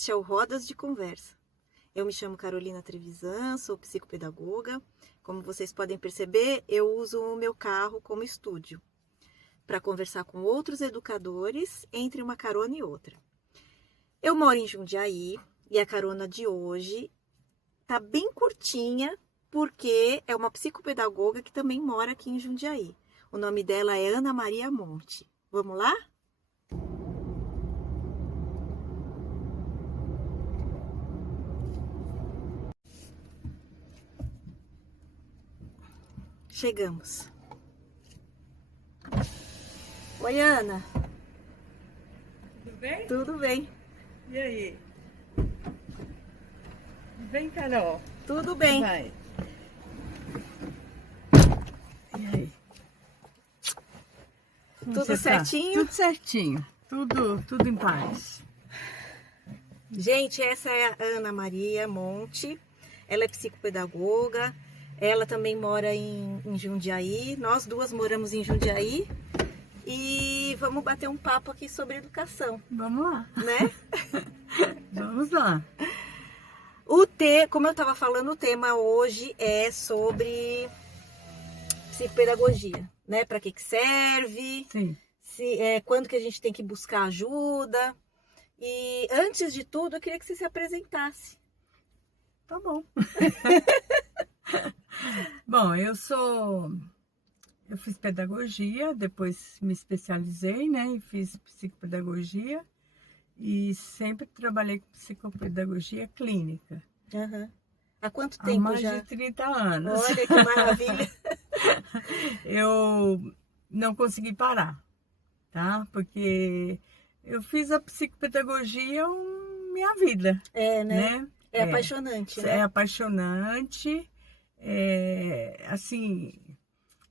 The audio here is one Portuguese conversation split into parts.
Este é o Rodas de Conversa. Eu me chamo Carolina Trevisan, sou psicopedagoga. Como vocês podem perceber, eu uso o meu carro como estúdio para conversar com outros educadores entre uma carona e outra. Eu moro em Jundiaí e a carona de hoje tá bem curtinha porque é uma psicopedagoga que também mora aqui em Jundiaí. O nome dela é Ana Maria Monte. Vamos lá? Chegamos. Oi, Ana. Tudo bem? Tudo bem? E aí? Vem, Carol. Tudo bem. Vai. E aí? Como Tudo você tá? certinho? Tudo certinho. Tudo em paz. Gente, essa é a Ana Maria Monte. Ela é psicopedagoga. Ela também mora em Jundiaí. Nós duas moramos em Jundiaí. E vamos bater um papo aqui sobre educação, Vamos lá. né? Vamos lá. Como eu estava falando, o tema hoje é sobre psicopedagogia, né? Para que serve, Sim. quando que a gente tem que buscar ajuda. E antes de tudo, eu queria que você se apresentasse. Tá bom. Bom, eu fiz pedagogia, depois me especializei, né? E fiz psicopedagogia e sempre trabalhei com psicopedagogia clínica. Uhum. Há quanto Há tempo mais já? de 30 anos. Olha que maravilha. Eu não consegui parar, tá? Porque eu fiz a psicopedagogia minha vida, É, né? né? É apaixonante, né? É apaixonante. Assim,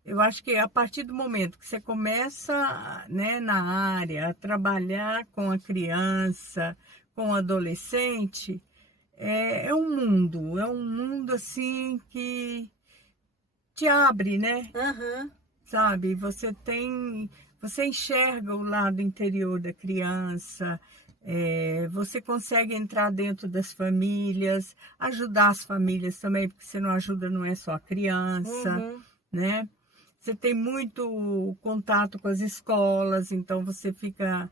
eu acho que a partir do momento que você começa, né, na área, a trabalhar com a criança, com o adolescente, é um mundo assim que te abre, né? Aham. Sabe? Você enxerga o lado interior da criança, você consegue entrar dentro das famílias, ajudar as famílias também, porque você não ajuda, não é só a criança, Uhum. né? Você tem muito contato com as escolas, então você fica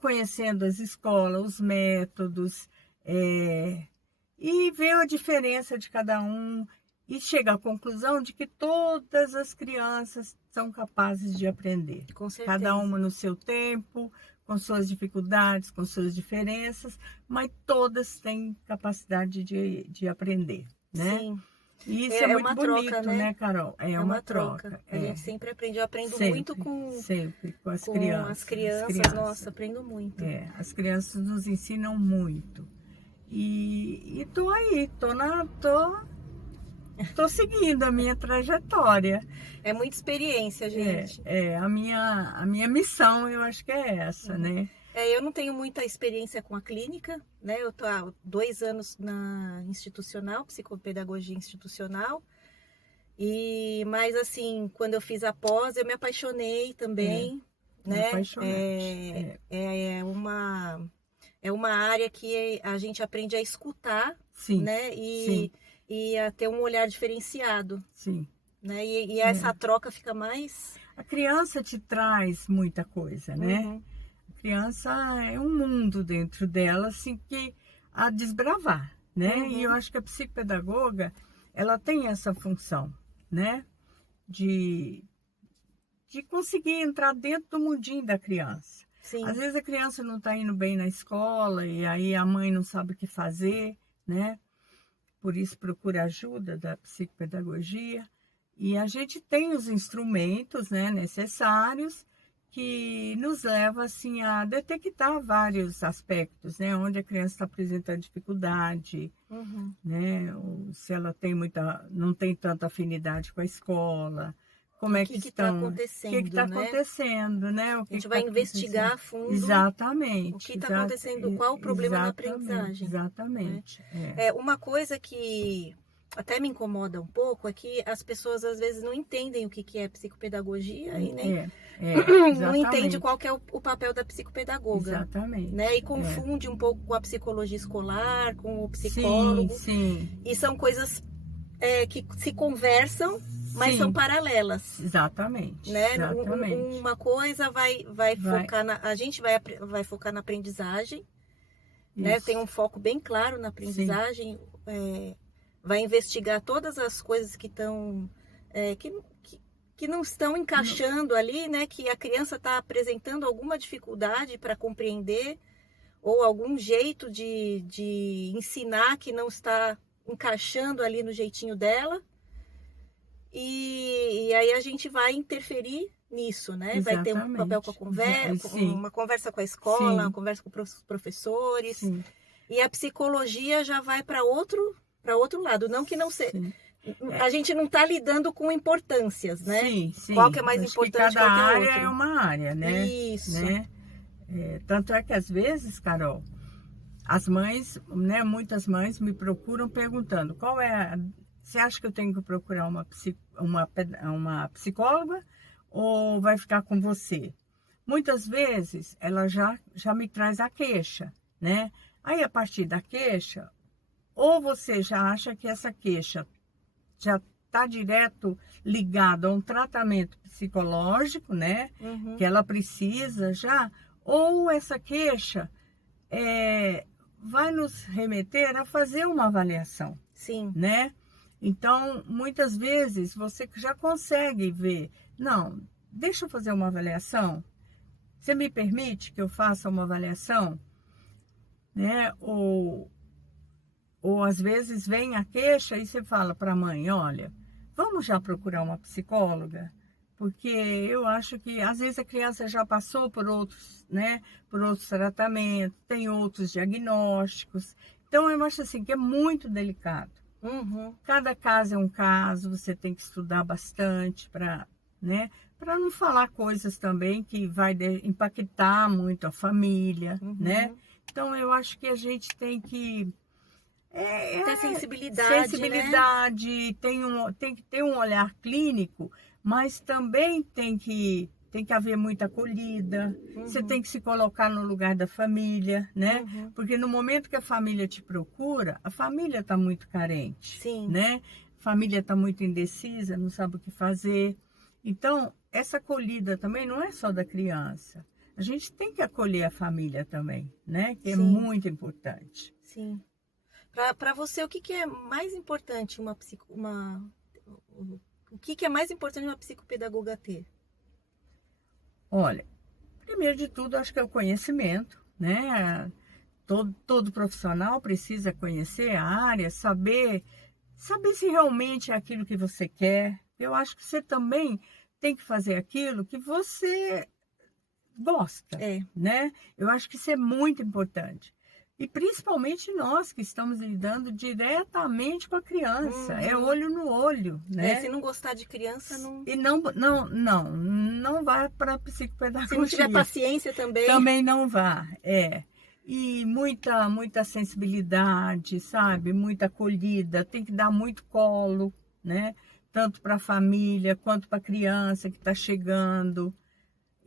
conhecendo as escolas, os métodos, e vê a diferença de cada um e chega à conclusão de que todas as crianças são capazes de aprender. Com certeza. Cada uma no seu tempo, com suas dificuldades, com suas diferenças, mas todas têm capacidade de aprender, né? Sim. E isso é muito uma bonito, troca, né, Carol? É uma troca. A gente sempre aprende. Eu aprendo Sempre, muito com as com crianças. as crianças. Nossa, aprendo muito. As crianças nos ensinam muito. E tô aí, tô seguindo a minha trajetória. É muita experiência, gente. A minha missão, eu acho que é essa, né? Eu não tenho muita experiência com a clínica, né? Eu tô há 2 anos na institucional, psicopedagogia institucional. Mas assim, quando eu fiz a pós, eu me apaixonei também, né? É apaixonante. É uma área que a gente aprende a escutar, Sim, né? sim. E a ter um olhar diferenciado. Sim. Né? E essa troca fica mais... A criança te traz muita coisa, né? Uhum. A criança é um mundo dentro dela, assim, que a desbravar, né? Uhum. E eu acho que a psicopedagoga, ela tem essa função, né? De conseguir entrar dentro do mundinho da criança. Sim. Às vezes a criança não está indo bem na escola e aí a mãe não sabe o que fazer, né? Por isso procura ajuda da psicopedagogia. E a gente tem os instrumentos, né, necessários que nos levam assim, a detectar vários aspectos, né? Onde a criança está apresentando dificuldade, Uhum. né? Ou se ela não tem tanta afinidade com a escola. Como é que está acontecendo, o que está né? acontecendo, né? A gente vai investigar a fundo. Exatamente. O que está acontecendo, qual o problema na aprendizagem. Exatamente. Né? Uma coisa que até me incomoda um pouco é que as pessoas às vezes não entendem o que é psicopedagogia e não entende qual que é o papel da psicopedagoga. Exatamente. Né? E confunde um pouco com a psicologia escolar, com o psicólogo. Sim. E são coisas que se conversam, mas são paralelas. Exatamente. Né? Exatamente. Uma coisa vai focar a gente vai focar na aprendizagem, né? Tem um foco bem claro na aprendizagem, vai investigar todas as coisas que estão que não estão encaixando ali, né? Que a criança está apresentando alguma dificuldade para compreender ou algum jeito de ensinar que não está encaixando ali no jeitinho dela. E aí a gente vai interferir nisso, né? Exatamente. Vai ter um papel com a conversa, uma conversa com a escola, uma conversa com os professores. Sim. E a psicologia já vai para outro lado. Não que não seja... A gente não está lidando com importâncias, né? Sim. Qual que é mais importante que qualquer área outro. é uma área, né? Isso. Né? Tanto é que às vezes, Carol, as mães, né? Muitas mães me procuram perguntando você acha que eu tenho que procurar uma psicóloga ou vai ficar com você? Muitas vezes ela já me traz a queixa, né? Aí a partir da queixa, ou você já acha que essa queixa já está direto ligada a um tratamento psicológico, né? Que ela precisa já, ou essa queixa vai nos remeter a fazer uma avaliação. Sim. Né? Então, muitas vezes você já consegue ver, não, deixa eu fazer uma avaliação. Você me permite que eu faça uma avaliação? Né? Ou às vezes vem a queixa e você fala para a mãe, olha, vamos já procurar uma psicóloga, porque eu acho que às vezes a criança já passou por outros, né, por outros tratamentos, tem outros diagnósticos. Então eu acho assim que é muito delicado. Cada caso é um caso, você tem que estudar bastante para, né, para não falar coisas também que vai impactar muito a família, né? Então eu acho que a gente tem que ter sensibilidade, né? tem que ter um olhar clínico, mas também tem que haver muita acolhida. Você tem que se colocar no lugar da família, né? Porque no momento que a família te procura, a família está muito carente, né? A família está muito indecisa, não sabe o que fazer. Então, essa acolhida também não é só da criança. A gente tem que acolher a família também, né? Que é muito importante. Sim. Para você, o que é mais importante o que é mais importante uma psicopedagoga ter? Olha, primeiro de tudo, acho que é o conhecimento, né? Todo profissional precisa conhecer a área, saber se realmente é aquilo que você quer. Eu acho que você também tem que fazer aquilo que você gosta, né? Eu acho que isso é muito importante. E principalmente nós que estamos lidando diretamente com a criança. É olho no olho, né? Se não gostar de criança, não... E não vai para a psicopedagogia. Se não tiver paciência também... Também não vá, E muita sensibilidade, sabe? Muita acolhida. Tem que dar muito colo, né? Tanto para a família quanto para a criança que está chegando.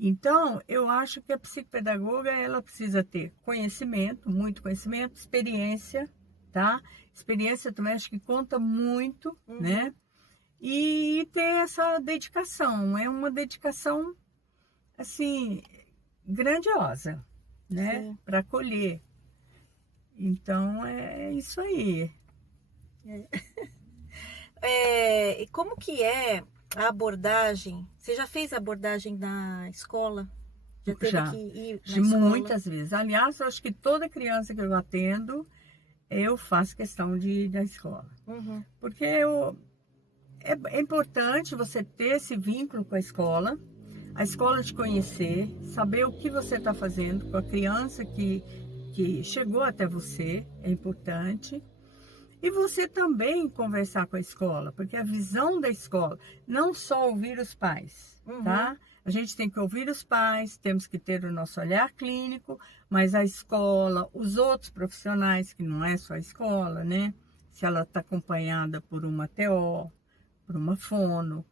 Então, eu acho que a psicopedagoga, ela precisa ter conhecimento, muito conhecimento, experiência, tá? Experiência também acho que conta muito, né? E ter essa dedicação. É uma dedicação, assim, grandiosa, né? Para acolher. Então, é isso aí. E como que é a abordagem? Você já fez a abordagem na escola? Já teve que ir na escola? Muitas vezes. Aliás, eu acho que toda criança que eu atendo, eu faço questão de ir na escola. Porque é importante você ter esse vínculo com a escola te conhecer, saber o que você está fazendo com a criança que chegou até você, é importante. E você também conversar com a escola, porque a visão da escola, não só ouvir os pais, tá? A gente tem que ouvir os pais, temos que ter o nosso olhar clínico, mas a escola, os outros profissionais, que não é só a escola, né? Se ela está acompanhada por uma TO, por uma fono,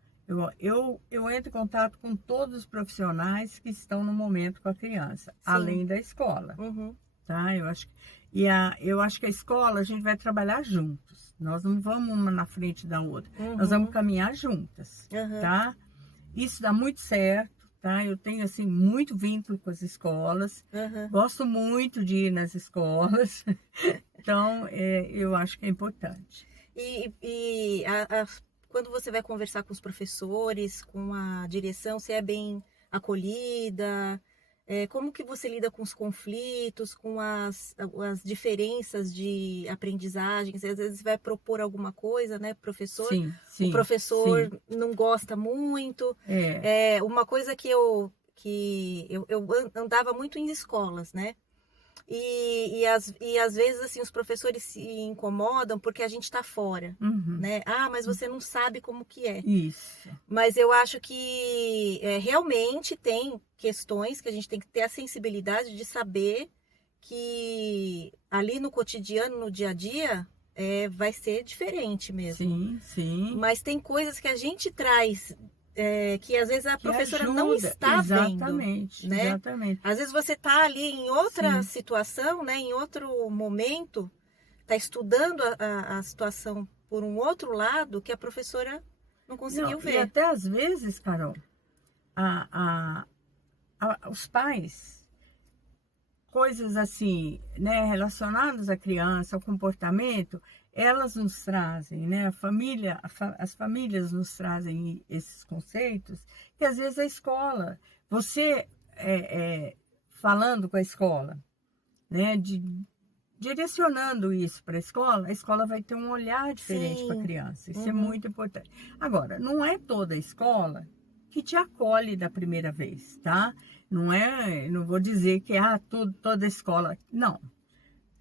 Eu entro em contato com todos os profissionais que estão no momento com a criança, Sim. além da escola, Uhum. tá? Eu acho que a escola a gente vai trabalhar juntos. Nós não vamos uma na frente da outra. Nós vamos caminhar juntas, Uhum. tá? Isso dá muito certo, tá? Eu tenho, assim, muito vínculo com as escolas. Uhum. Gosto muito de ir nas escolas. Então, eu acho que é importante. Quando você vai conversar com os professores, com a direção, você é bem acolhida? Como que você lida com os conflitos, com as diferenças de aprendizagem? Às vezes vai propor alguma coisa, né, professor? Sim, O sim, professor sim. não gosta muito. É, Uma coisa que eu andava muito em escolas, né? E às vezes assim os professores se incomodam porque a gente está fora, uhum, né? Mas você não sabe como que é. isso. Mas eu acho que realmente tem questões que a gente tem que ter a sensibilidade de saber que ali no cotidiano, no dia a dia, vai ser diferente mesmo. Sim, sim. Mas tem coisas que a gente traz que às vezes a Que professora ajuda. não está Exatamente, vendo, né? exatamente. Às vezes você está ali em outra Sim. situação, né? Em outro momento, está estudando a situação por um outro lado que a professora não conseguiu Não, e ver. até às vezes, Carol, os pais, coisas assim, né, relacionadas à criança, ao comportamento, elas nos trazem, né, as famílias nos trazem esses conceitos, que às vezes a escola, você falando com a escola, né, direcionando isso para a escola vai ter um olhar diferente para a Sim. criança. Isso é Uhum. muito importante. Agora, não é toda escola que te acolhe da primeira vez, tá? Não vou dizer que toda escola. Não.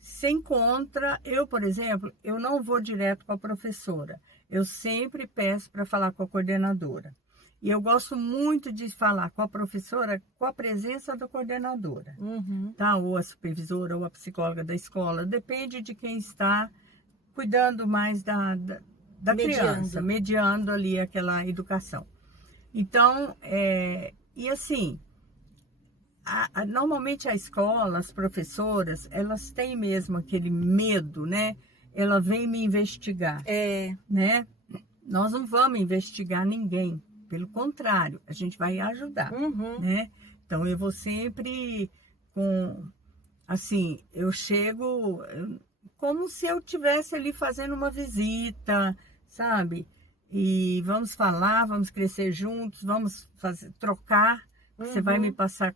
Se encontra, por exemplo, eu não vou direto com a professora. Eu sempre peço para falar com a coordenadora. E eu gosto muito de falar com a professora com a presença da coordenadora, Uhum. tá? Ou a supervisora ou a psicóloga da escola. Depende de quem está cuidando mais da criança, mediando ali aquela educação. Então, e assim, normalmente a escola, as professoras, elas têm mesmo aquele medo, né? Ela vem me investigar, né? Nós não vamos investigar ninguém, pelo contrário, a gente vai ajudar, Uhum. né? Então eu vou sempre assim, eu chego como se eu estivesse ali fazendo uma visita, sabe? E vamos falar, vamos crescer juntos, vamos trocar. Você vai me passar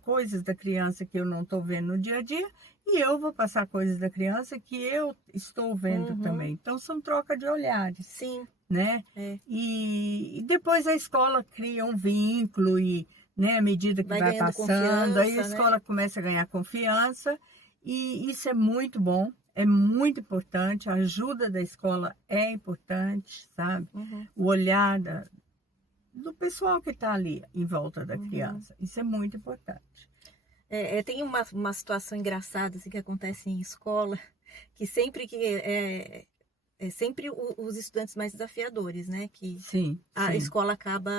coisas da criança que eu não estou vendo no dia a dia e eu vou passar coisas da criança que eu estou vendo também. Então, são troca de olhares. Sim. Né? E depois a escola cria um vínculo e, né, à medida que vai passando, aí a escola começa a ganhar confiança e isso é muito bom. É muito importante, a ajuda da escola é importante, sabe? O olhar do pessoal que está ali em volta da criança. Isso é muito importante. Tem uma situação engraçada assim, que acontece em escola, que sempre sempre os estudantes mais desafiadores, né? Que a escola acaba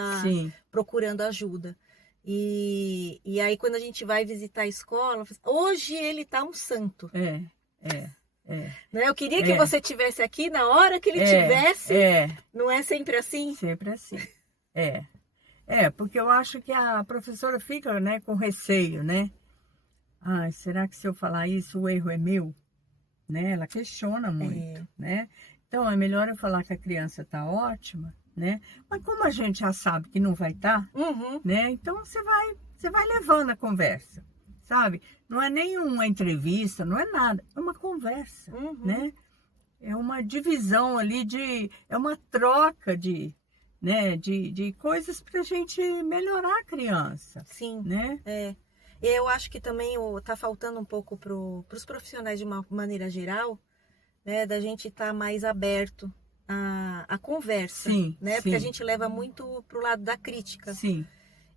procurando ajuda. E aí, quando a gente vai visitar a escola, hoje ele tá um santo. Né? Eu queria que você tivesse aqui na hora que ele tivesse. Não é sempre assim? Sempre assim. Porque eu acho que a professora fica, né, com receio, né? Será que se eu falar isso, o erro é meu? Né? Ela questiona muito, né? Então, é melhor eu falar que a criança está ótima, né? Mas como a gente já sabe que não vai estar, né? Então, você vai levando a conversa, sabe? Não é nem uma entrevista, não é nada. É uma conversa, né? É uma divisão ali é uma troca né? de coisas para a gente melhorar a criança. Sim, né? Eu acho que também está faltando um pouco para os profissionais de uma maneira geral, né, da gente estar mais aberto à conversa, né? Porque a gente leva muito para o lado da crítica. Sim.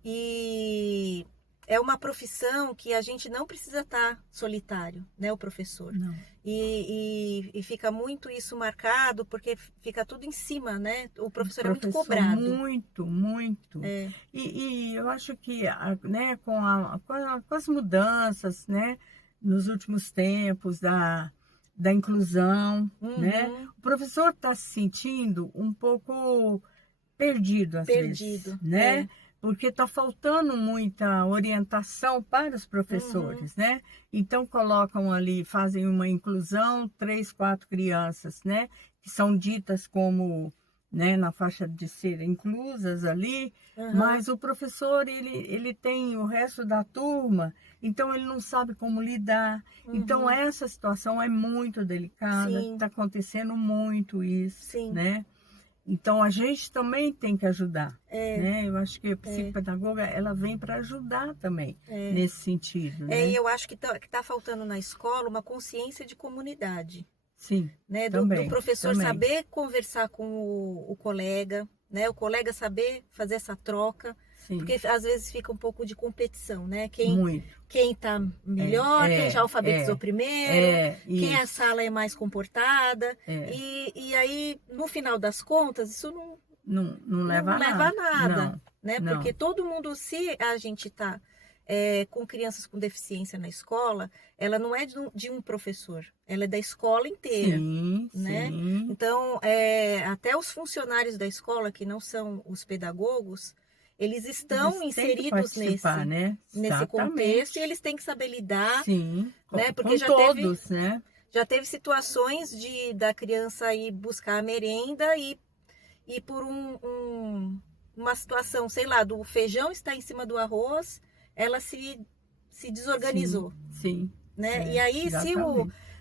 E é uma profissão que a gente não precisa estar solitário, né, o professor. Não. E fica muito isso marcado, porque fica tudo em cima, né? O professor é muito cobrado. Muito. É. E eu acho que, né, com as mudanças, né, nos últimos tempos da inclusão, né, o professor está se sentindo um pouco perdido às vezes, né? É. Porque está faltando muita orientação para os professores, né? Então colocam ali, fazem uma inclusão, 3, 4 crianças, né? Que são ditas como, né, na faixa de ser inclusas ali, mas o professor, ele tem o resto da turma, então ele não sabe como lidar. Então essa situação é muito delicada, está acontecendo muito isso, né? Então, a gente também tem que ajudar, né? Eu acho que a psicopedagoga, ela vem para ajudar também, nesse sentido, né? E eu acho que tá faltando na escola uma consciência de comunidade. Sim, né? também, do professor também. saber conversar com o colega, né? O colega saber fazer essa troca. Sim. Porque às vezes fica um pouco de competição, né? Muito. Quem tá melhor, quem já alfabetizou primeiro, quem a sala é mais comportada. E aí, no final das contas, isso não leva a nada. Né? Porque todo mundo, se a gente tá com crianças com deficiência na escola, ela não é de um professor, ela é da escola inteira. Sim, né? sim. Então, até os funcionários da escola, que não são os pedagogos, eles estão inseridos nesse contexto e eles têm que saber lidar. Sim, né? Porque né? Já teve situações da criança ir buscar a merenda e por uma situação, sei lá, do feijão estar em cima do arroz, ela se desorganizou. Sim. Né? E aí,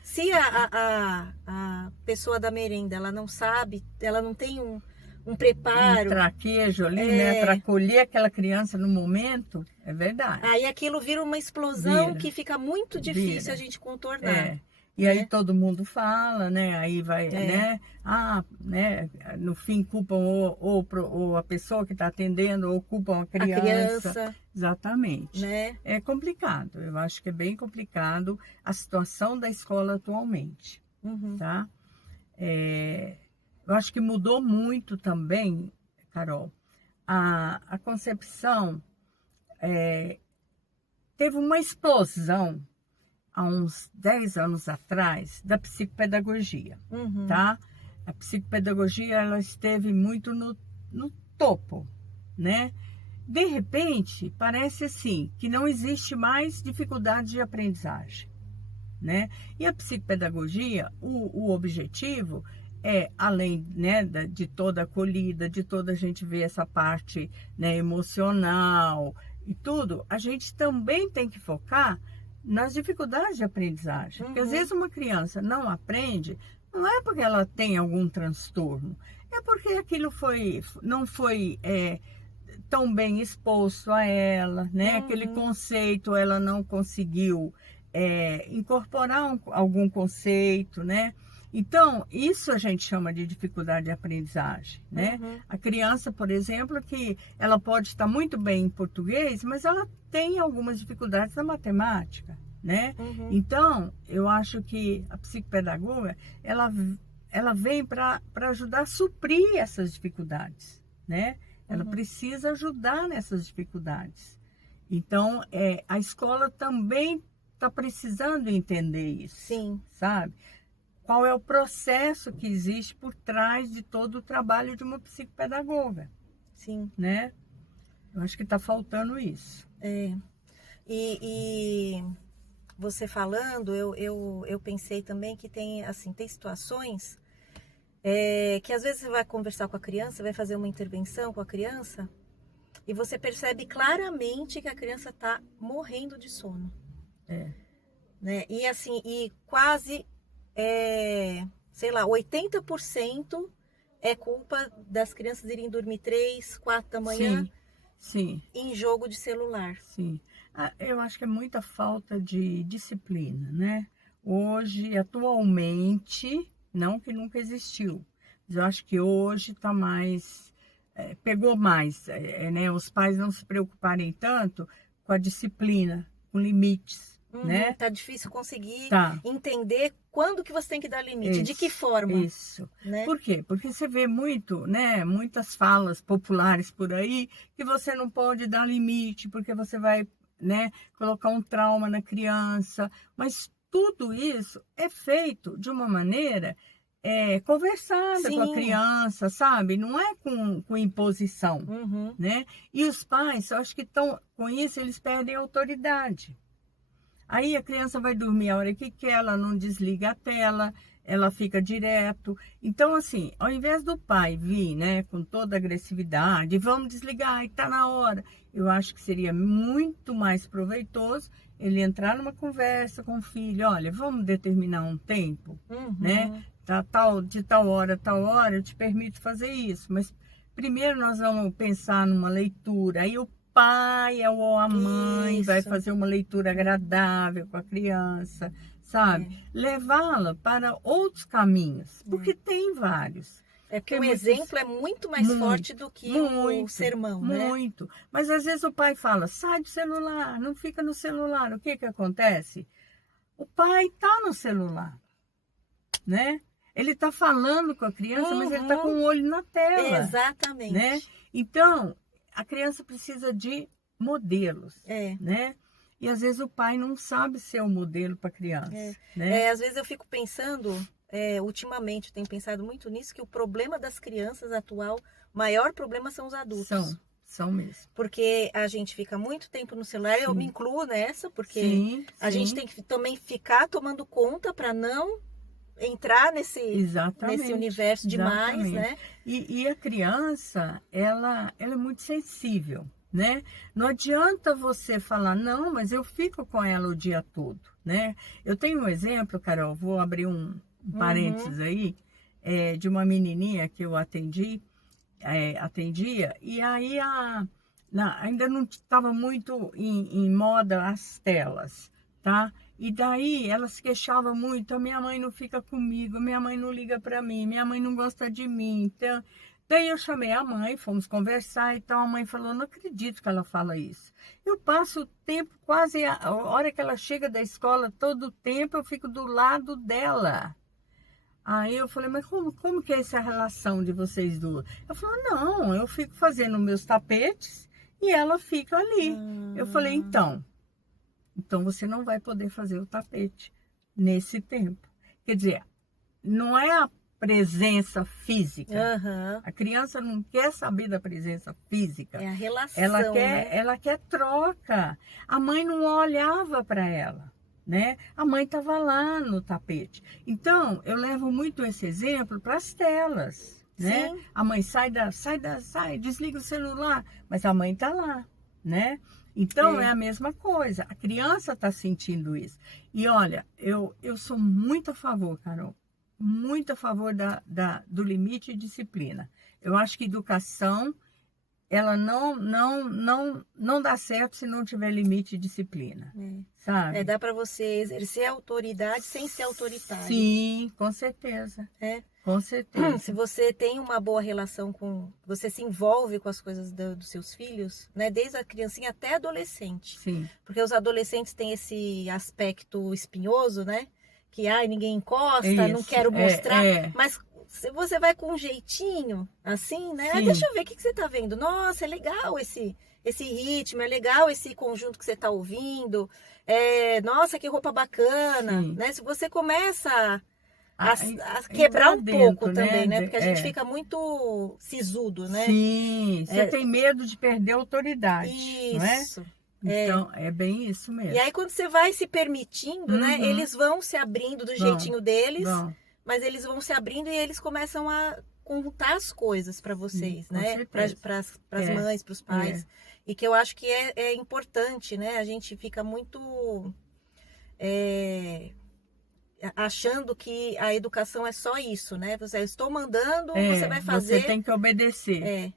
se a pessoa da merenda, ela não sabe, ela não tem um preparo. Um traquejo ali, né? Para acolher aquela criança no momento, é verdade. Aí aquilo vira uma explosão que fica muito difícil a gente contornar. E aí todo mundo fala, né? Aí vai, né? Né? No fim culpam ou a pessoa que está atendendo, ou culpam a criança. Exatamente. Né? É complicado, eu acho que é bem complicado a situação da escola atualmente, tá? Eu acho que mudou muito também, Carol, a concepção, teve uma explosão há uns 10 anos atrás da psicopedagogia, tá? A psicopedagogia, ela esteve muito no topo, né? De repente, parece assim, que não existe mais dificuldade de aprendizagem, né? E a psicopedagogia, o objetivo além, né, de toda a acolhida, de toda a gente ver essa parte, né, emocional e tudo, a gente também tem que focar nas dificuldades de aprendizagem. Porque às vezes uma criança não aprende, não é porque ela tem algum transtorno, é porque aquilo não foi tão bem exposto a ela, né? Aquele conceito, ela não conseguiu incorporar algum conceito, né? Então, isso a gente chama de dificuldade de aprendizagem, né? A criança, por exemplo, que ela pode estar muito bem em português, mas ela tem algumas dificuldades na matemática, né? Então, eu acho que a psicopedagoga, ela vem para ajudar a suprir essas dificuldades, né? Ela precisa ajudar nessas dificuldades. Então, a escola também está precisando entender isso. Sim. Sabe? Qual é o processo que existe por trás de todo o trabalho de uma psicopedagoga. Sim. Né? Eu acho que está faltando isso. E você falando, eu pensei também que tem situações que às vezes você vai conversar com a criança, vai fazer uma intervenção com a criança e você percebe claramente que a criança está morrendo de sono. Né? E quase... sei lá, 80% é culpa das crianças irem dormir 3, 4 da manhã em jogo de celular. Sim. Eu acho que é muita falta de disciplina, né? Hoje, atualmente, não que nunca existiu, mas eu acho que hoje está mais, pegou mais, né? Os pais não se preocuparem tanto com a disciplina, com limites, né? Tá difícil conseguir Tá. entender quando que você tem que dar limite, de que forma. Isso. Né? Por quê? Porque você vê muito, né, muitas falas populares por aí que você não pode dar limite, porque você vai, né, colocar um trauma na criança. Mas tudo isso é feito de uma maneira conversada com a Sim. criança, sabe? Não é com imposição, né? E os pais, eu acho que estão com isso, eles perdem a autoridade. Aí a criança vai dormir a hora que quer, ela não desliga a tela, ela fica direto. Então, assim, ao invés do pai vir, né, com toda a agressividade, vamos desligar, e tá na hora, eu acho que seria muito mais proveitoso ele entrar numa conversa com o filho, olha, vamos determinar um tempo, né? De tal hora a tal hora eu te permito fazer isso, mas primeiro nós vamos pensar numa leitura, aí o pai ou a mãe vai fazer uma leitura agradável com a criança, sabe? Levá-la para outros caminhos, porque tem vários. É porque o exemplo é muito mais forte do que o sermão, né? Muito. Mas às vezes o pai fala, sai do celular, não fica no celular. O que acontece? O pai está no celular, né? Ele está falando com a criança, mas ele está com o olho na tela. Exatamente. Né? Então, a criança precisa de modelos, né? E às vezes o pai não sabe ser o modelo para a criança. Né? Às vezes eu fico pensando, ultimamente, eu tenho pensado muito nisso, que o problema das crianças atual, o maior problema são os adultos. São mesmo. Porque a gente fica muito tempo no celular, eu me incluo nessa, porque a gente tem que também ficar tomando conta para não entrar nesse universo demais, né? E a criança, ela é muito sensível, né? Não adianta você falar, não, mas eu fico com ela o dia todo, né? Eu tenho um exemplo, Carol, vou abrir um parênteses aí, de uma menininha que eu atendia, e aí ainda não estava muito em moda as telas, tá? E daí ela se queixava muito, a minha mãe não fica comigo, minha mãe não liga para mim, minha mãe não gosta de mim. Então, daí eu chamei a mãe, fomos conversar e tal, a mãe falou, não acredito que ela fala isso. Eu passo o tempo, quase a hora que ela chega da escola, todo o tempo eu fico do lado dela. Aí eu falei, mas como que é essa relação de vocês duas? Ela falou, não, eu fico fazendo meus tapetes e ela fica ali. Eu falei, então você não vai poder fazer o tapete nesse tempo. Quer dizer, não é a presença física. A criança não quer saber da presença física. É a relação, ela quer troca. A mãe não olhava para ela, né? A mãe estava lá no tapete. Então, eu levo muito esse exemplo para as telas, né? Sim. A mãe sai, desliga o celular, mas a mãe está lá, né? Então, é a mesma coisa. A criança está sentindo isso. E olha, eu sou muito a favor, Carol, muito a favor do limite e disciplina. Eu acho que educação, ela não dá certo se não tiver limite e disciplina, sabe? Dá para você exercer autoridade sem ser autoritário. Sim, com certeza. Com certeza. Se você tem uma boa relação você se envolve com as coisas dos seus filhos, né? Desde a criancinha até adolescente. Sim. Porque os adolescentes têm esse aspecto espinhoso, né? Que, ninguém encosta, não quero mostrar. Mas se você vai com um jeitinho, assim, né? Deixa eu ver o que você tá vendo. Nossa, é legal esse ritmo, é legal esse conjunto que você tá ouvindo. Nossa, que roupa bacana, né? Se você começa a quebrar um pouco também, né? Porque a gente fica muito sisudo, né? Sim, você tem medo de perder a autoridade. Isso. Não é? Então, é bem isso mesmo. E aí, quando você vai se permitindo, né? Eles vão se abrindo do jeitinho deles, mas eles vão se abrindo e eles começam a contar as coisas para vocês, né? Para as mães, para os pais. E que eu acho que é importante, né? A gente fica muito achando que a educação é só isso, né? Eu estou mandando, você vai fazer. Você tem que obedecer.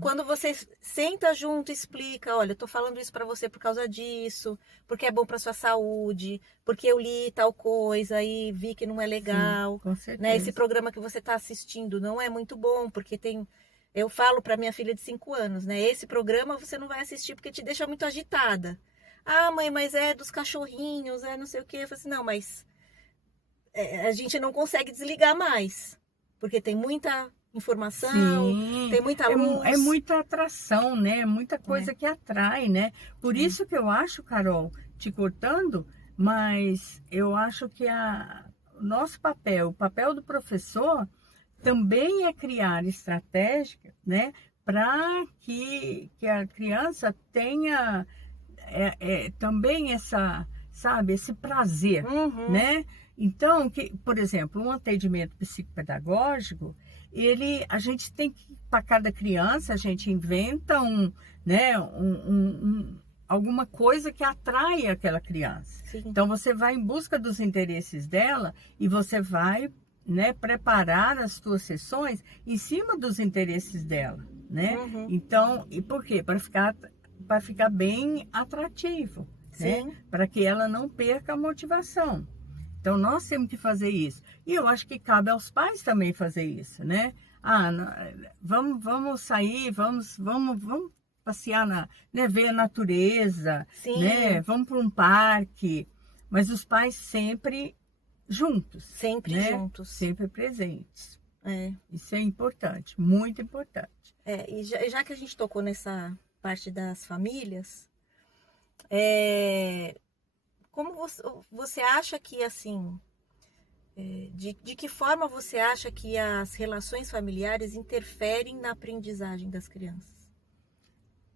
Quando você senta junto, explica, olha, eu tô falando isso para você por causa disso, porque é bom para sua saúde, porque eu li tal coisa e vi que não é legal. Sim, com certeza. Né? Esse programa que você está assistindo não é muito bom, porque tem Eu falo para minha filha de 5 anos, né? Esse programa você não vai assistir porque te deixa muito agitada. Ah, mãe, mas é dos cachorrinhos, é não sei o quê. Eu falei assim, não, mas a gente não consegue desligar mais. Porque tem muita informação, Sim, tem muita é luz. muita atração, né? Muita É, coisa que atrai, né? Por isso que eu acho, Carol, te cortando, mas eu acho que o nosso papel, o papel do professor, também é criar estratégia, né? Para que a criança tenha também essa, sabe, esse prazer, uhum, né? Então, por exemplo, um atendimento psicopedagógico, a gente tem que, para cada criança, a gente inventa né, alguma coisa que atrai aquela criança. sim. Então, você vai em busca dos interesses dela e você vai, né, preparar as suas sessões em cima dos interesses dela, né? Uhum, Então, e por quê? Para ficar bem atrativo, né? sim. Para que ela não perca a motivação. Então, nós temos que fazer isso. E eu acho que cabe aos pais também fazer isso, né? Ah, vamos sair, vamos passear, né? Ver a natureza, né? Sim, Vamos para um parque. Mas os pais sempre juntos, sempre né? juntos. Sempre presentes. É, Isso é importante, muito importante. e já que a gente tocou nessa parte das famílias, é, como você acha que, assim, de que forma você acha que as relações familiares interferem na aprendizagem das crianças?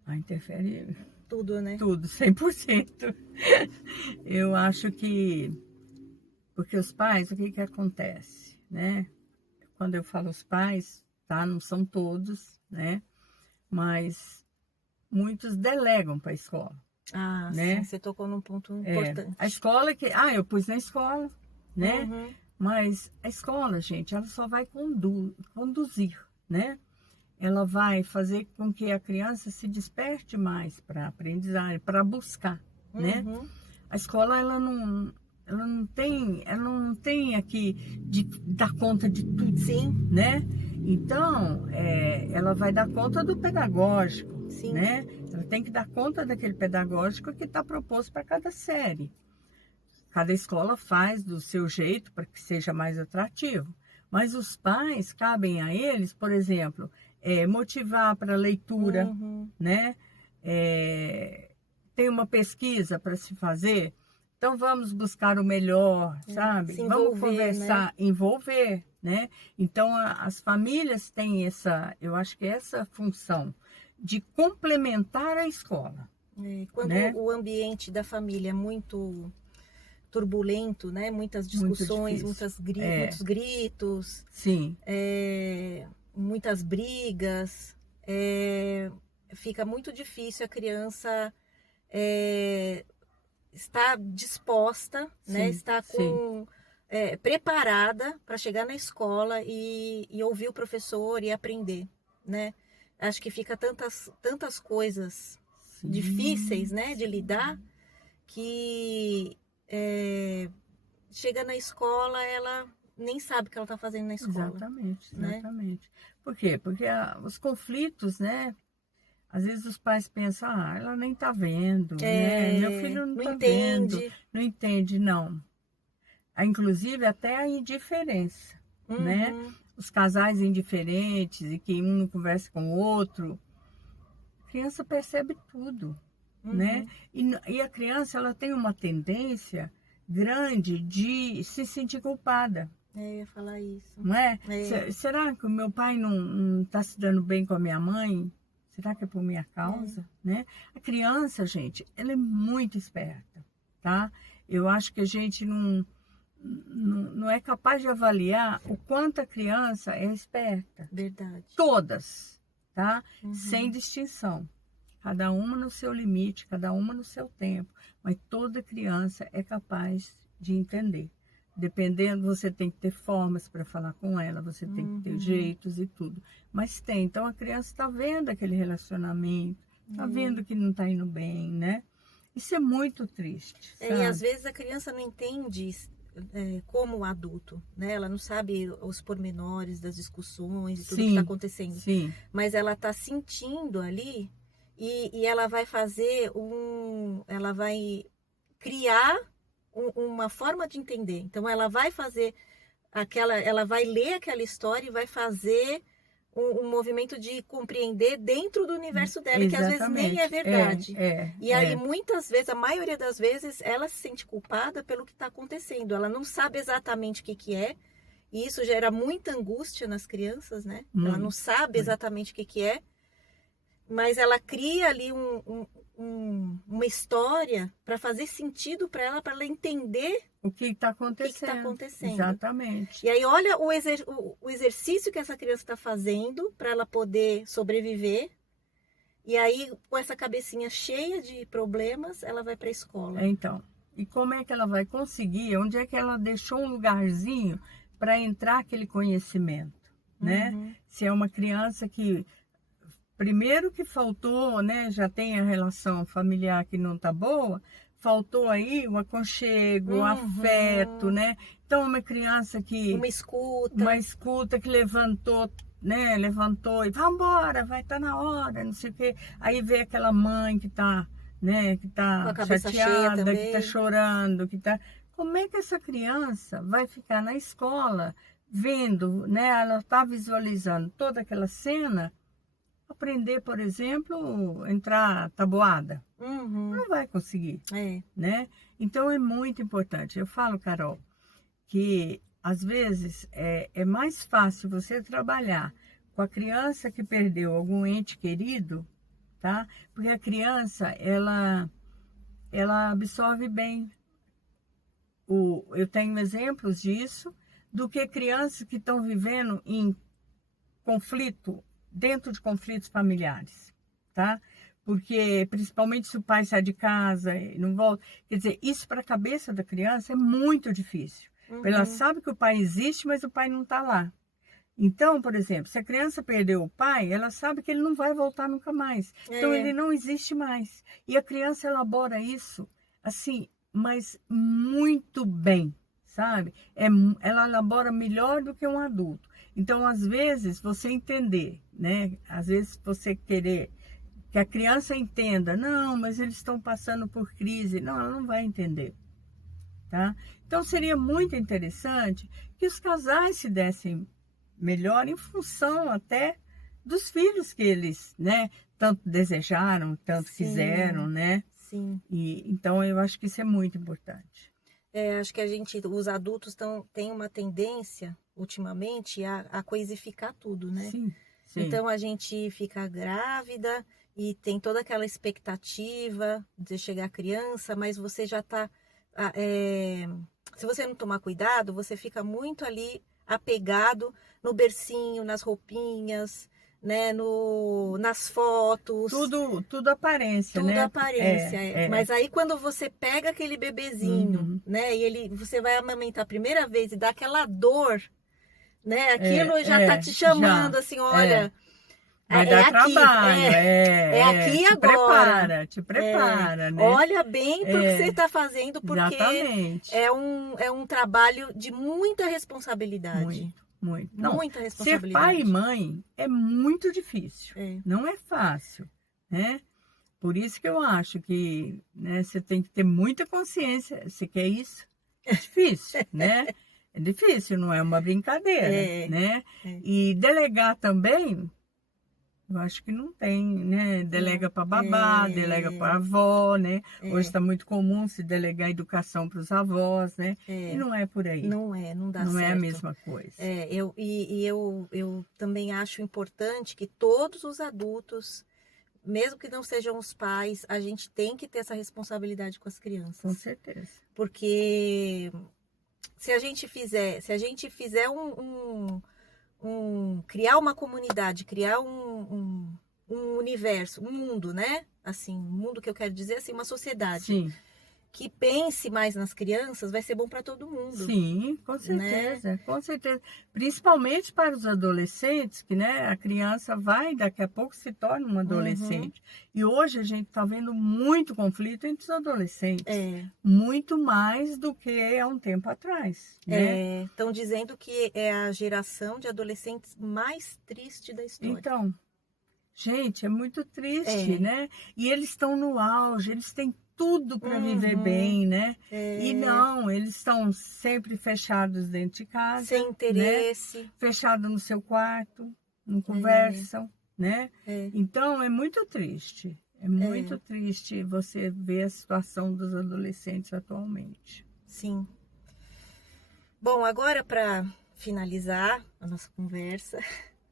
Ah, interfere Tudo, né? tudo, 100%. Eu acho que, porque os pais, o que que acontece, né? Quando eu falo os pais, tá? Não são todos, né? Mas muitos delegam para a escola, Ah, sim, né? você tocou num ponto A importante. escola eu pus na escola, né? Uhum, Mas a escola, gente, ela só vai conduzir, né? Ela vai fazer com que a criança se desperte mais para aprendizagem, para buscar, né? uhum, A escola, ela não tem aqui de dar conta de tudo, sim, né? Então, ela vai dar conta do pedagógico, sim, né? Ela tem que dar conta daquele pedagógico que está proposto para cada série. Cada escola faz do seu jeito para que seja mais atrativo. Mas os pais, cabem a eles, por exemplo, motivar para a leitura, uhum, né? Tem uma pesquisa para se fazer, então vamos buscar o melhor, sabe? se Vamos envolver, né? conversar, envolver, né? Então as famílias têm eu acho que essa função de complementar a escola, Quando né? o ambiente da família é muito turbulento, né? Muitas Muito discussões, difícil. muitos gritos, Sim, muitas brigas, fica muito difícil a criança estar disposta, né? sim, Estar sim. preparada para chegar na escola e ouvir o professor e aprender, né? Acho que fica tantas coisas difíceis, Sim, né, de lidar, que chega na escola, ela nem sabe o que ela está fazendo na escola, exatamente, né? exatamente. Por quê? Porque os conflitos, né? Às vezes os pais pensam, ela nem tá vendo, né? Meu filho não Não tá vendo, entende. não entende, não. Inclusive até a indiferença, né? Uhum, Os casais indiferentes e que um não conversa com o outro, a criança percebe tudo, né? uhum. E a criança, ela tem uma tendência grande de se sentir culpada. Eu ia falar isso. Não é? É, Será que o meu pai não está se dando bem com a minha mãe? Será que é por minha é, causa? Né? A criança, gente, ela é muito esperta, tá? Eu acho que a gente não é capaz de avaliar o quanto a criança é esperta. verdade. Todas, tá? Uhum. Sem distinção. Cada uma no seu limite, cada uma no seu tempo. Mas toda criança é capaz de entender. Dependendo, você tem que ter formas para falar com ela, você tem que ter jeitos e tudo. Mas tem. Então a criança está vendo aquele relacionamento, está vendo que não está indo bem, né? Isso é muito triste, E sabe? às vezes a criança não entende como adulto, né? Ela não sabe os pormenores das discussões e tudo que Sim, está acontecendo. sim, Mas ela está sentindo ali e ela vai fazer ela vai criar uma forma de entender. Então ela vai fazer ela vai ler aquela história e vai fazer um movimento de compreender dentro do universo dela, que às vezes nem é exatamente. verdade. E aí, É. muitas vezes, a maioria das vezes, ela se sente culpada pelo que está acontecendo. Ela não sabe exatamente o que é, e isso gera muita angústia nas crianças, né? Ela não Muito, sabe exatamente o que é, mas ela cria ali uma história para fazer sentido para ela entender o que está o que acontecendo. está acontecendo. Exatamente. E aí, olha o exercício que essa criança está fazendo para ela poder sobreviver. E aí, com essa cabecinha cheia de problemas, ela vai para a escola. Então, e como é que ela vai conseguir? Onde é que ela deixou um lugarzinho para entrar aquele conhecimento, né? Uhum. Se é uma criança que primeiro que faltou, né? Já tem a relação familiar que não está boa, faltou aí o aconchego, o afeto, né? Então, uma criança que Uma escuta que levantou, né? Levantou e vai embora, vai estar na hora, não sei o quê. Aí vê aquela mãe que está, né? Que com a está cabeça cheia chateada, que também. está chorando, que está. Como é que essa criança vai ficar na escola vendo, né? Ela está visualizando toda aquela cena. Aprender, por exemplo, entrar tabuada. Uhum. Não vai conseguir, É. né? Então é muito importante. Eu falo, Carol, que às vezes é mais fácil você trabalhar com a criança que perdeu algum ente querido, tá? Porque a criança, ela absorve bem. Eu tenho exemplos disso, do que crianças que estão vivendo em conflito, dentro de conflitos familiares, tá? Porque, principalmente se o pai sai de casa e não volta, quer dizer, isso para a cabeça da criança é muito difícil. Ela sabe que o pai existe, mas o pai não está lá. Então, por exemplo, se a criança perdeu o pai, ela sabe que ele não vai voltar nunca mais. Então, ele não existe mais. E a criança elabora isso, assim, mas muito bem, sabe? Ela elabora melhor do que um adulto. Então, às vezes, você entender, né? Às vezes, você querer que a criança entenda, não, mas eles estão passando por crise. Não, ela não vai entender, tá? Então, seria muito interessante que os casais se dessem melhor em função até dos filhos que eles, né? Tanto desejaram, tanto quiseram, né? Sim. E, então, eu acho que isso é muito importante. Acho que os adultos têm uma tendência, ultimamente, a coisificar tudo, né? Sim, sim. Então, a gente fica grávida e tem toda aquela expectativa de chegar a criança, mas você já está... se você não tomar cuidado, você fica muito ali apegado no bercinho, nas roupinhas, né, nas fotos. Tudo aparência, tudo né? aparência. Mas aí quando você pega aquele bebezinho, né, e você vai amamentar a primeira vez e dá aquela dor, né? Aquilo já tá te chamando, assim, olha, vai dar aqui, trabalho, aqui te agora. Te prepara, né? Olha bem pro que você está fazendo, porque exatamente. é um trabalho de muita responsabilidade. Muito. Não, muita responsabilidade. Ser pai e mãe é muito difícil. Não é fácil, né? Por isso que eu acho que, né, você tem que ter muita consciência. Você quer isso? É difícil, né? É difícil, não é uma brincadeira, né? E delegar também, eu acho que não tem, né? Delega para babá, delega para avó, né? Hoje está muito comum se delegar educação para os avós, né? E não é por aí. Não dá certo. Não é a mesma coisa. Eu também acho importante que todos os adultos, mesmo que não sejam os pais, a gente tem que ter essa responsabilidade com as crianças. Com certeza. Porque se a gente fizer criar uma comunidade, criar um universo, um mundo, né? Assim, um mundo que eu quero dizer, assim, uma sociedade. Sim. que pense mais nas crianças, vai ser bom para todo mundo. Sim, com certeza, com certeza. Principalmente para os adolescentes, que, né, a criança vai, daqui a pouco se torna um adolescente. E hoje a gente está vendo muito conflito entre os adolescentes. Muito mais do que há um tempo atrás. Né? Estão dizendo que é a geração de adolescentes mais triste da história. Então, gente, é muito triste, né? E eles estão no auge, eles têm tudo para viver bem, né? E não, eles estão sempre fechados dentro de casa. Sem interesse. Né? Fechados no seu quarto, não conversam, né? Então, é muito triste. É muito triste você ver a situação dos adolescentes atualmente. Sim. Bom, agora para finalizar a nossa conversa,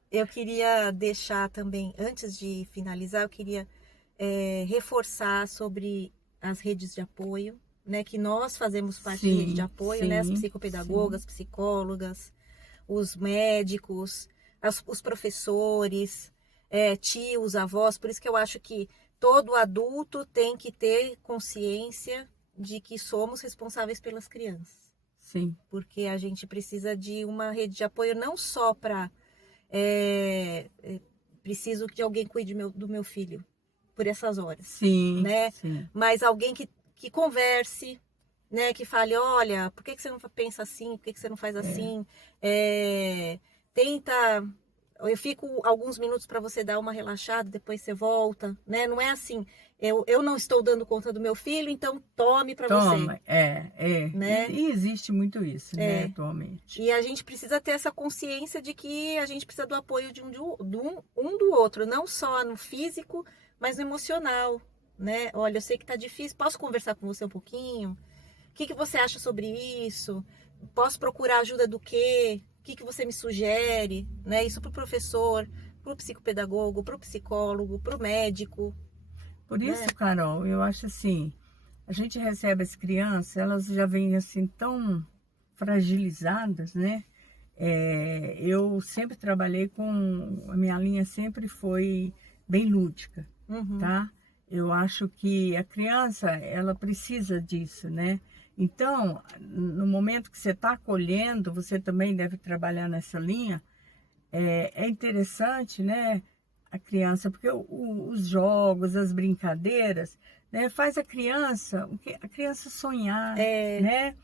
eu queria deixar também, antes de finalizar, eu queria reforçar sobre as redes de apoio, né? Que nós fazemos parte da rede de apoio, né? As psicopedagogas, psicólogas, os médicos, os professores, tios, avós. Por isso que eu acho que todo adulto tem que ter consciência de que somos responsáveis pelas crianças. Sim. Porque a gente precisa de uma rede de apoio não só para... preciso que alguém cuide do meu filho por essas horas. Sim, né? sim. Mas alguém que converse, né? Que fale, olha, por que você não pensa assim? Por que você não faz assim? Tenta... Eu fico alguns minutos para você dar uma relaxada, depois você volta, né? Não é assim, eu não estou dando conta do meu filho, então tome para você. Né? E existe muito isso, né, atualmente. E a gente precisa ter essa consciência de que a gente precisa do apoio de um do outro, não só no físico, mas no emocional, né? Olha, eu sei que tá difícil, posso conversar com você um pouquinho? O que você acha sobre isso? Posso procurar ajuda do quê? O que você me sugere, né? Isso para o professor, para o psicopedagogo, para o psicólogo, para o médico. Por isso, Carol, eu acho assim, a gente recebe as crianças, elas já vêm assim tão fragilizadas, né? Eu sempre trabalhei a minha linha sempre foi bem lúdica, tá? Eu acho que a criança, ela precisa disso, né? Então, no momento que você está acolhendo, você também deve trabalhar nessa linha. É interessante, né, a criança, porque os jogos, as brincadeiras, né, faz a criança sonhar, né?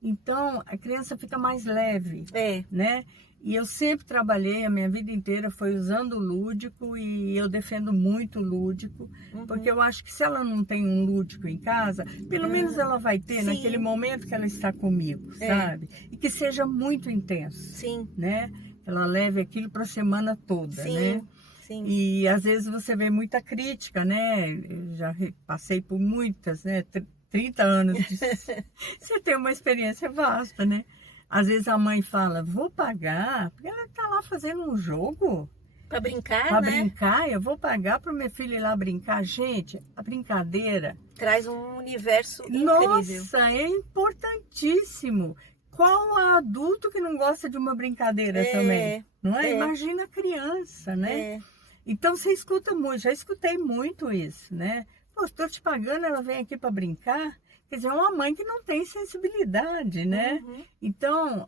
Então, a criança fica mais leve, né? E eu sempre trabalhei, a minha vida inteira foi usando o lúdico e eu defendo muito o lúdico, porque eu acho que se ela não tem um lúdico em casa, pelo menos ela vai ter naquele momento que ela está comigo, sabe? E que seja muito intenso, né? Ela leve aquilo para a semana toda, né? Sim. E às vezes você vê muita crítica, né? Eu já passei por muitas, né? 30 anos de... Você tem uma experiência vasta, né? Às vezes a mãe fala, vou pagar, porque ela está lá fazendo um jogo. Para brincar, Para né? brincar, eu vou pagar para o meu filho ir lá brincar. Gente, a brincadeira... Traz um universo incrível. Nossa, é importantíssimo. Qual adulto que não gosta de uma brincadeira também? Não é? Imagina a criança, né? Então você escuta muito, já escutei muito isso, né? Pô, estou te pagando, ela vem aqui para brincar. Quer dizer, é uma mãe que não tem sensibilidade, né? Então,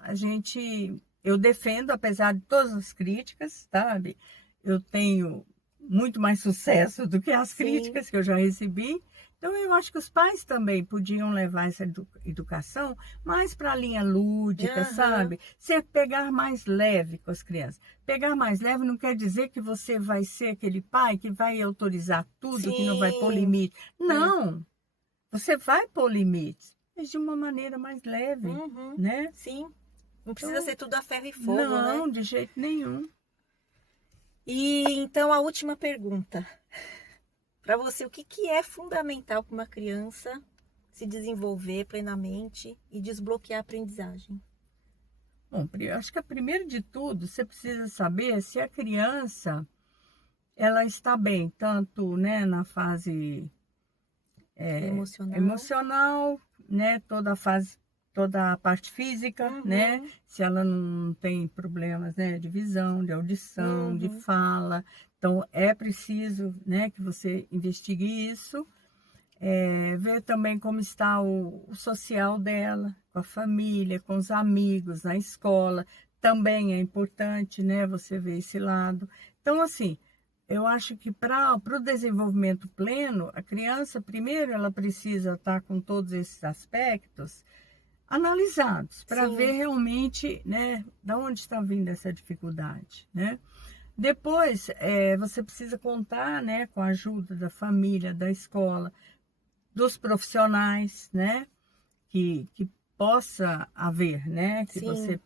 eu defendo, apesar de todas as críticas, sabe? Eu tenho muito mais sucesso do que as críticas que eu já recebi. Então, eu acho que os pais também podiam levar essa educação mais para a linha lúdica, sabe? Você pegar mais leve com as crianças. Pegar mais leve não quer dizer que você vai ser aquele pai que vai autorizar tudo, que não vai pôr limite. Não! Você vai pôr limites, mas de uma maneira mais leve, né? Sim. Não precisa ser tudo a ferro e fogo, não, né? De jeito nenhum. E então a última pergunta. Para você, o que é fundamental para uma criança se desenvolver plenamente e desbloquear a aprendizagem? Bom, eu acho que primeiro de tudo, você precisa saber se a criança ela está bem, tanto, né, na fase emocional, né, toda a parte física, né, se ela não tem problemas, né, de visão, de audição, de fala. Então, é preciso, né, que você investigue isso. ver também como está o social dela, com a família, com os amigos, na escola. Também é importante, né, você ver esse lado. Então, assim, eu acho que para o desenvolvimento pleno, a criança, primeiro, ela precisa estar com todos esses aspectos analisados, para Sim. ver realmente, né, de onde está vindo essa dificuldade, né? Depois, você precisa contar, né, com a ajuda da família, da escola, dos profissionais, né, que possa haver, né, que Sim. você,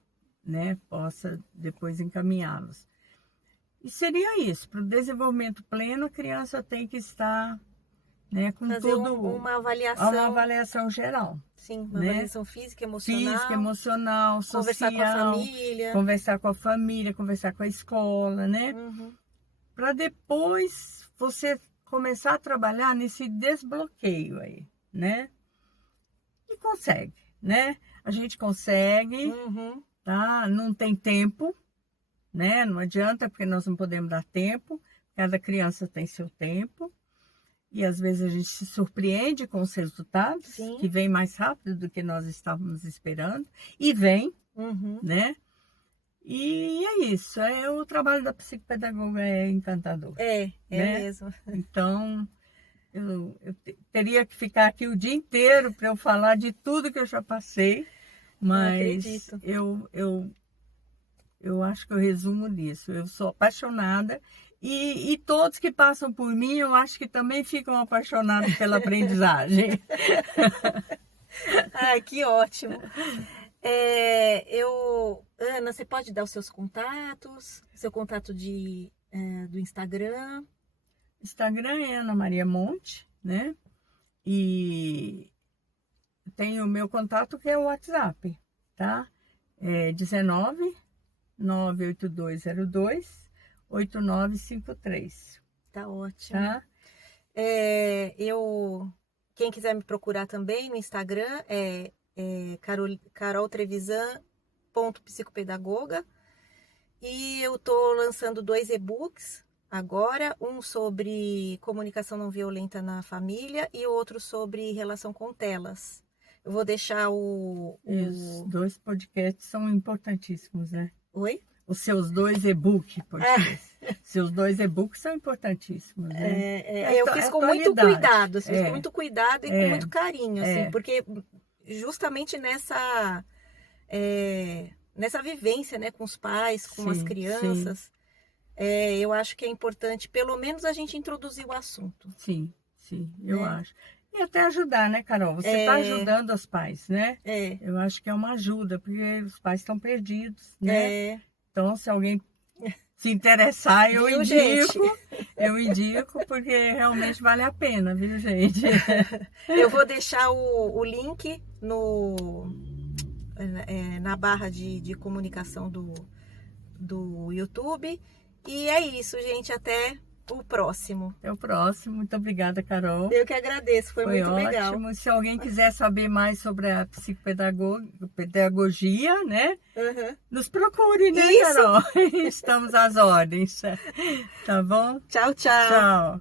né, possa depois encaminhá-los. E seria isso, para o desenvolvimento pleno, a criança tem que estar, né, com Fazer tudo, uma avaliação. uma avaliação geral. Sim, uma né? avaliação física, emocional. Física, emocional, social. Conversar com a família. Conversar com a família, conversar com a escola, né? Uhum. Para depois você começar a trabalhar nesse desbloqueio aí, né? E consegue, né? A gente consegue, Uhum. tá? Não tem tempo, né? Não adianta, porque nós não podemos dar tempo. Cada criança tem seu tempo. E às vezes a gente se surpreende com os resultados, Sim. que vem mais rápido do que nós estávamos esperando. E vem, Uhum. né? E é isso. O trabalho da psicopedagoga é encantador. É né? mesmo. Então, eu teria que ficar aqui o dia inteiro para eu falar de tudo que eu já passei. Mas eu acho que eu resumo nisso. Eu sou apaixonada. E todos que passam por mim, eu acho que também ficam apaixonados pela aprendizagem. Ai, que ótimo. Ana, você pode dar os seus contatos? Seu contato do Instagram? Instagram é Ana Maria Monte, né? E tem o meu contato que é o WhatsApp, tá? É 19 98202 8953. Tá ótimo. Tá? Quem quiser me procurar também no Instagram é caroltrevisan.psicopedagoga. E eu tô lançando 2 e-books agora, um sobre comunicação não violenta na família e outro sobre relação com telas. Eu vou deixar Os 2 podcasts são importantíssimos, né? Oi? Os seus 2 e-books, seus 2 e-books são importantíssimos, né? Eu fiz com muito cuidado, assim, com muito cuidado e com muito carinho, assim, porque justamente nessa vivência, né, com os pais, com as crianças, eu acho que é importante, pelo menos, a gente introduzir o assunto. Sim, eu acho. E até ajudar, né, Carol? Você está ajudando os pais, né? Eu acho que é uma ajuda, porque os pais estão perdidos, né? Então, se alguém se interessar, eu indico, porque realmente vale a pena, viu, gente? Eu vou deixar o link na barra de comunicação do YouTube. E é isso, gente. Até o próximo. Até o próximo. Muito obrigada, Carol. Eu que agradeço. Foi muito ótimo. legal. Se alguém quiser saber mais sobre a psicopedagogia, né? Uhum. Nos procure, né, Isso. Carol? Estamos às ordens. Tá bom? Tchau, tchau. Tchau.